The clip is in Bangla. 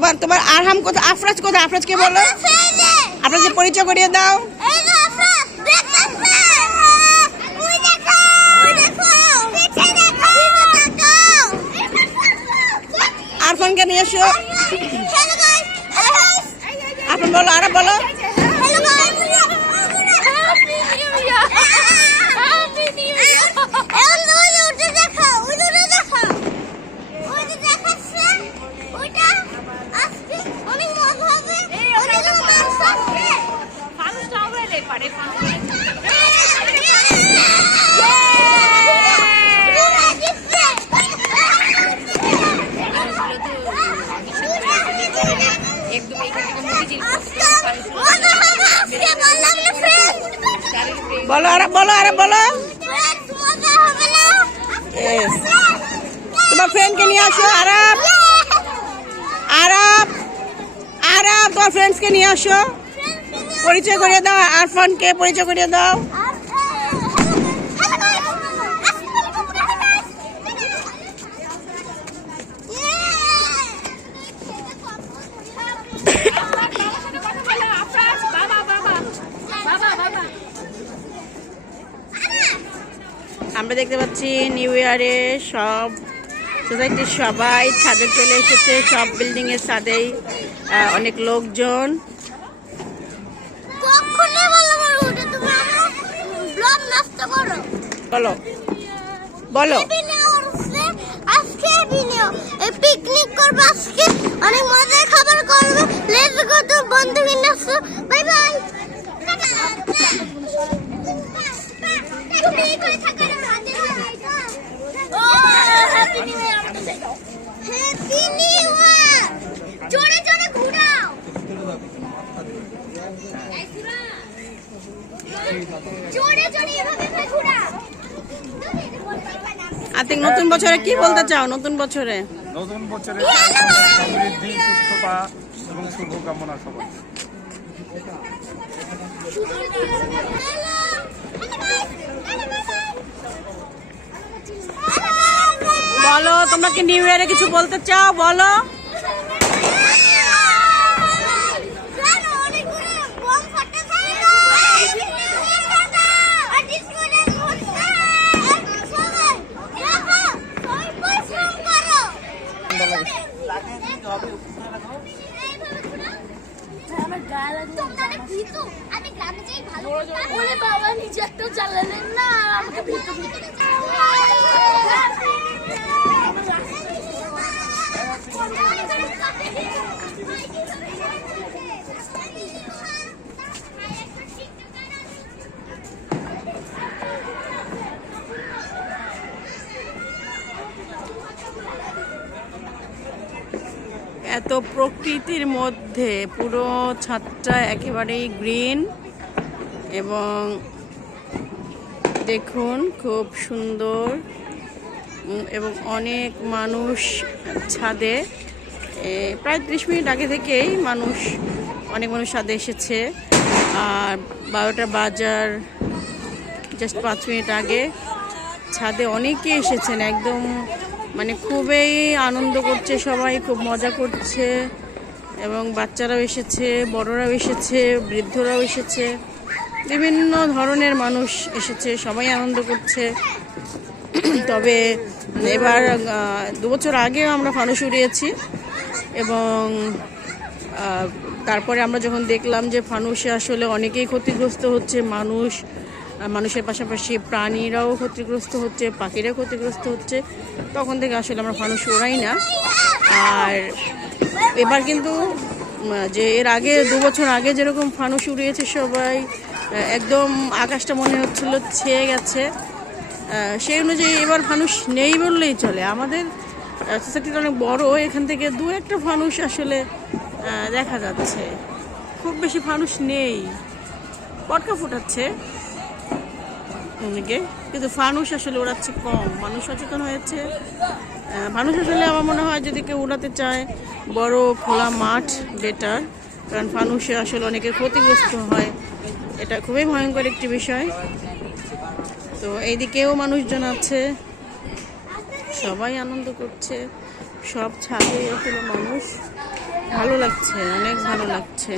তোমার তোমার আরহাম কোথায় আফরাজ কোথায়? আফরাজকে বলো? আপনাদের পরিচয় করিয়ে দাও। আরফানকে নিয়ে এসো। আপনি বলো আরব বলো। বলো আরব বলো আরব বলো. তোমার ফ্রেন্ডকে নিয়ে আসো, আরব। আরব। আরব, তোমার ফ্রেন্ডসকে নিয়ে আসো। পরিচয় করিয়ে দাও, আরফানকে পরিচয় করিয়ে দাও। আমরা দেখতে পাচ্ছি নিউ ইয়ারে সব সোসাইটির সবাই ছাদে চলে এসেছে, সব বিল্ডিং এর ছাদেই অনেক লোকজন। ব্লগ নষ্ট করো। বলো। বলো। আজকে ভিডিও এই পিকনিক করব আজকে অনেক মজার খাবার করবে। লেটস গো তো বন্ধু কিনে বাই বাই তুমি করে থাকো ও happy new year happy new year জোরে জোরে ঘুরাও জোরে জোরে এভাবে করে ঘুরাও আতিক নতুন বছরে কি বলতে চাও? নতুন বছরে? নতুন বছরে সমৃদ্ধি সুস্থতা এবং শুভকামনা সবার। বলো তোমরা কি নিউ ইয়ারে কিছু বলতে চাও? বলো। আমি গ্রামে যাই ভালো ওরে বাবা নিজে একটা চালালেন না আমাকে ভিতু এত প্রকৃতির মধ্যে পুরো ছাদটা একেবারেই গ্রিন এবং দেখুন খুব সুন্দর এবং অনেক মানুষ ছাদে। প্রায় ত্রিশ মিনিট আগে থেকেই মানুষ, অনেক মানুষ ছাদে এসেছে। আর বারোটা বাজার জাস্ট পাঁচ মিনিট আগে ছাদে অনেকে এসেছেন, একদম মানে খুবই আনন্দ করছে সবাই খুব মজা করছে। এবং বাচ্চারাও এসেছে বড়রাও এসেছে বৃদ্ধরাও এসেছে। বিভিন্ন ধরনের মানুষ এসেছে সবাই আনন্দ করছে। তবে এবার আহ, দু বছর আগেও আমরা ফানুস উড়িয়েছি। এবং তারপরে আমরা যখন দেখলাম যে ফানুসে আসলে অনেকেই ক্ষতিগ্রস্ত হচ্ছে মানুষ মানুষের পাশাপাশি প্রাণীরাও ক্ষতিগ্রস্ত হচ্ছে, পাখিরাও ক্ষতিগ্রস্ত হচ্ছে। তখন থেকে আসলে আমরা মানুষ ওড়াই না। আর এবার কিন্তু যে এর আগে, দু বছর আগে যেরকম ফানুস উড়িয়েছে সবাই একদম আকাশটা মনে হচ্ছিল ছেয়ে গেছে। সেই অনুযায়ী এবার ফানুস নেই বললেই চলে। আমাদের সোসাইটিটা অনেক বড়, এখান থেকে দু একটা ফানুস আসলে দেখা যাচ্ছে। খুব বেশি ফানুস নেই। পটকা ফুটাচ্ছে। অনেকে। কিন্তু ফানুস আসলে ওড়াচ্ছে কম। মানুষ সচেতন হয়েছে। মানুষ আসলে আমার মনে হয় যদি কেউ উড়াতে চায়, বড় খোলা মাঠ বেটার কারণ ফানুসে আসলে অনেকে ক্ষতিগ্রস্ত হয়। এটা খুবই ভয়ঙ্কর একটি বিষয়। তো এইদিকেও মানুষজন আছে। সবাই আনন্দ করছে। সব ছাদে আসলে মানুষ। ভালো লাগছে, অনেক ভালো লাগছে।